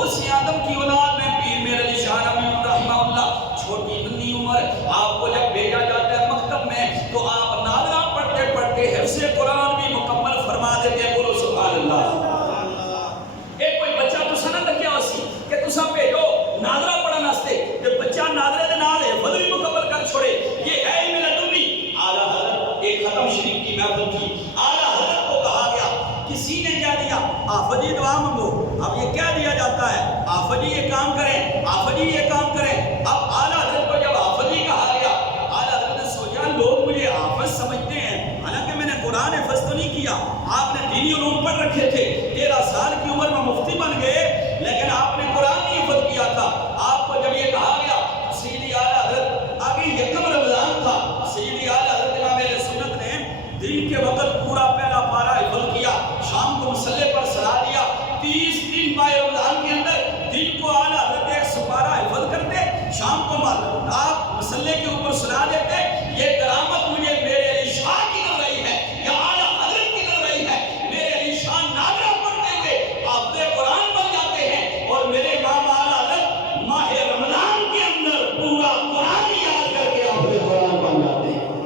اس آدم کی اولاد میں پیر میرے علی شاہ رحمہ اللہ چھوٹی ننھی عمر آپ کو جب بھیجا جاتا ہے مکتب میں تو آپ نادرہ پڑھتے پڑھتے حفظ قرآن بھی مکمل فرما دیتے ہیں. بولو سبحان اللہ. ایک کوئی بچہ تو سنن لگیا اسی کہ تسا بھیجو نادرہ پڑھن واسطے تے بچہ نادرے دے نال حفظ بھی مکمل کر چھوڑے. یہ ہے علم لدنی. اعلیٰ حضرت ایک ختم شریف کی محفل تھی. اعلیٰ حضرت کو کہا گیا کسی نے کیا دیا آفت جی دعا مانگو. اب یہ کیا دیا جاتا ہے آفت جی یہ کام کریں آفت جی یہ کام کریں. اب اعلیٰ حضرت کو جب آفت جی کہا گیا اعلیٰ حضرت نے سوچا لوگ مجھے آفت سمجھتے ہیں حالانکہ میں نے قرآن حفظ تو نہیں کیا. آپ نے دینی علوم پڑھ رکھے تھے 13 سال